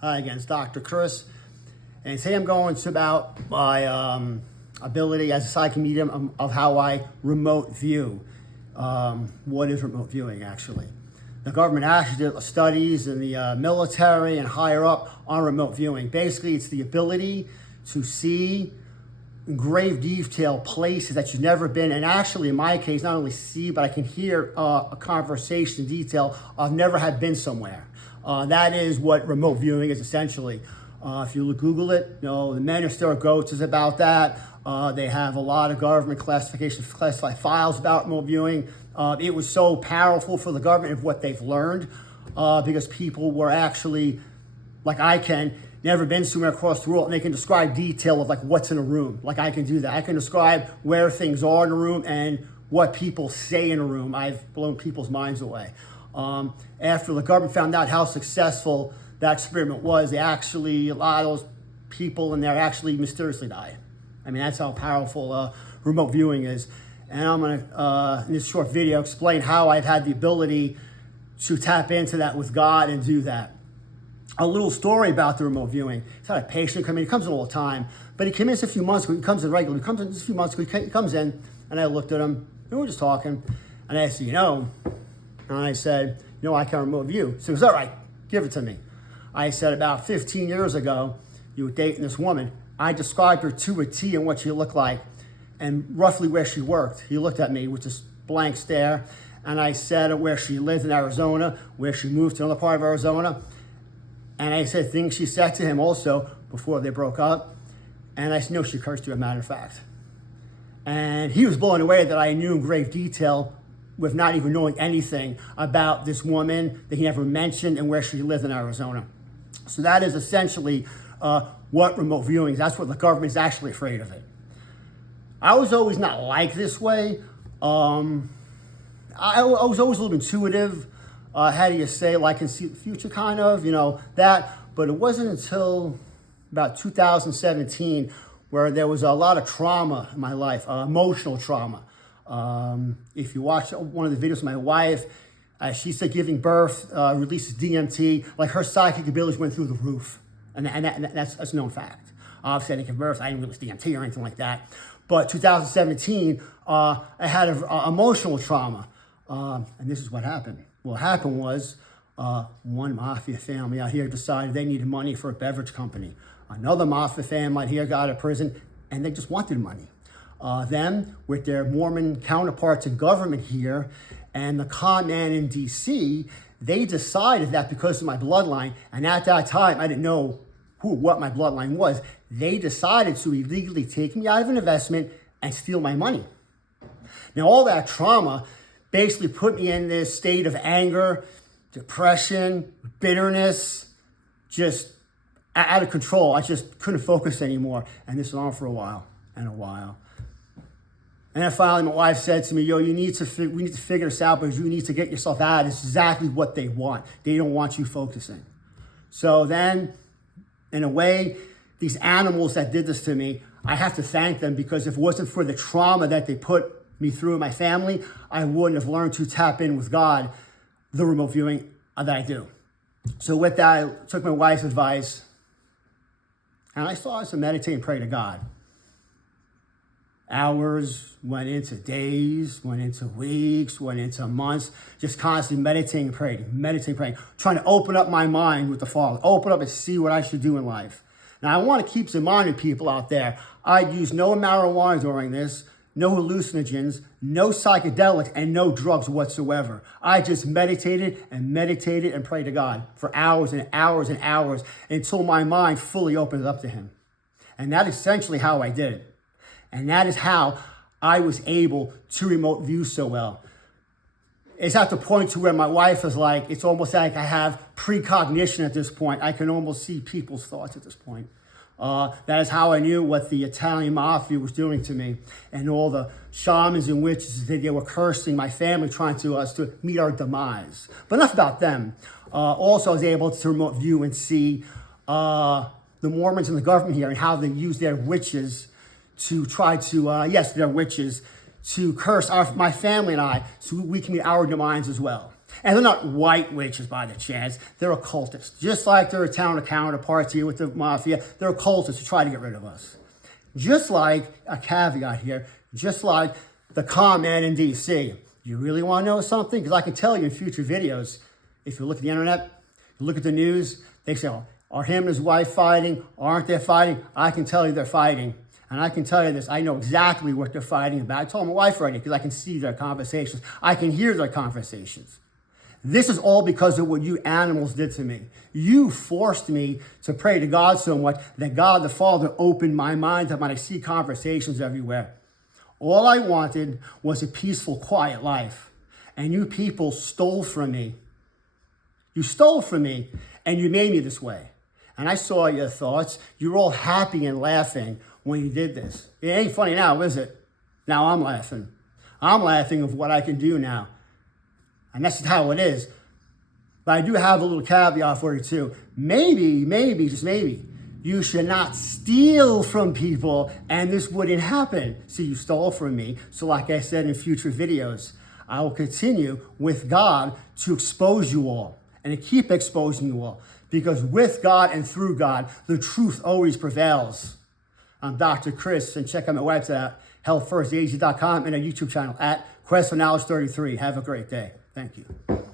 Hi again, it's Dr. Chris. And today I'm going to about my ability as a psychic medium of how I remote view. What is remote viewing actually? The government actually did studies in the military and higher up on remote viewing. Basically, it's the ability to see in grave detail places that you've never been, and actually in my case, not only see, but I can hear a conversation in detail I've never had been somewhere. That is what remote viewing is essentially. If you Google it, the Manchester Goats is about that. They have a lot of government classified files about remote viewing. It was so powerful for the government of what they've learned because people were actually, like I can, never been somewhere across the world, and they can describe detail of like what's in a room. Like I can do that. I can describe where things are in a room and what people say in a room. I've blown people's minds away. After the government found out how successful that experiment was, they actually, a lot of those people in there actually mysteriously died. I mean, that's how powerful remote viewing is. And I'm gonna, in this short video, explain how I've had the ability to tap into that with God and do that. A little story about the remote viewing. It's had a patient come in, he comes in all the time, but he came in just a few months ago, he comes in regularly, he comes in just a few months ago, he comes in, and I looked at him, and we were just talking, and I said, and I said, I can remote view. So he goes, all right, give it to me. I said, about 15 years ago, you were dating this woman. I described her to a T and what she looked like and roughly where she worked. He looked at me with this blank stare, and I said where she lived in Arizona, where she moved to another part of Arizona. And I said things she said to him also before they broke up. And I said, no, she cursed you, as a matter of fact. And he was blown away that I knew in grave detail with not even knowing anything about this woman that he never mentioned and where she lived in Arizona. So that is essentially what remote viewing is. That's what the government is actually afraid of it. I was always not like this way. I was always a little intuitive. How do you say, like, can see the future kind of, that. But it wasn't until about 2017 where there was a lot of trauma in my life, emotional trauma. If you watch one of the videos of my wife, she said giving birth releases DMT, like her psychic abilities went through the roof. And that's a known fact. Obviously, I didn't give birth, I didn't release DMT or anything like that. But 2017, I had an emotional trauma. And this is what happened. What happened was one mafia family out here decided they needed money for a beverage company. Another mafia family out here got out of prison and they just wanted money. Them with their Mormon counterparts in government here and the con man in DC, they decided that because of my bloodline, and at that time I didn't know what my bloodline was, they decided to illegally take me out of an investment and steal my money. Now all that trauma basically put me in this state of anger, depression, bitterness, just out of control. I just couldn't focus anymore. And this went on for a while and a while. And then finally my wife said to me, we need to figure this out because you need to get yourself out. It's exactly what they want. They don't want you focusing. So then, in a way, these animals that did this to me, I have to thank them because if it wasn't for the trauma that they put me through in my family, I wouldn't have learned to tap in with God, the remote viewing that I do. So with that, I took my wife's advice and I started to meditate and pray to God. Hours went into days, went into weeks, went into months, just constantly meditating and praying, trying to open up my mind with the Father, open up and see what I should do in life. Now I want to keep reminding people out there, I'd use no marijuana during this, no hallucinogens, no psychedelics, and no drugs whatsoever. I just meditated and prayed to God for hours and hours and hours until my mind fully opened up to Him. And that's essentially how I did it. And that is how I was able to remote view so well. It's at the point to where my wife is like, it's almost like I have precognition at this point. I can almost see people's thoughts at this point. That is how I knew what the Italian mafia was doing to me and all the shamans and witches that they were cursing my family, trying to meet our demise. But enough about them. Also, I was able to remote view and see the Mormons and the government here and how they use their witches to try to, yes, they're witches, to curse my family and I so we can meet our demise as well. And they're not white witches by the chance. They're occultists. Just like they're a town of counterparts here with the mafia, they're occultists who try to get rid of us. Just like a caveat here, just like the con man in DC. You really want to know something? Because I can tell you in future videos, if you look at the internet, you look at the news, they say, oh, are him and his wife fighting? Aren't they fighting? I can tell you they're fighting. And I can tell you this, I know exactly what they're fighting about. I told my wife already because I can see their conversations. I can hear their conversations. This is all because of what you animals did to me. You forced me to pray to God so much that God the Father opened my mind that I might see conversations everywhere. All I wanted was a peaceful, quiet life. And you people stole from me. You stole from me and you made me this way. And I saw your thoughts. You were all happy and laughing when you did this. It ain't funny now, is it? Now I'm laughing. I'm laughing of what I can do now. And that's just how it is. But I do have a little caveat for you too. Maybe, just maybe, you should not steal from people and this wouldn't happen. See, you stole from me. So like I said in future videos, I will continue with God to expose you all and to keep exposing you all. Because with God and through God, the truth always prevails. I'm Dr. Chris, and check out my website at healthfirstaz.com and our YouTube channel at Quest for Knowledge 33. Have a great day. Thank you.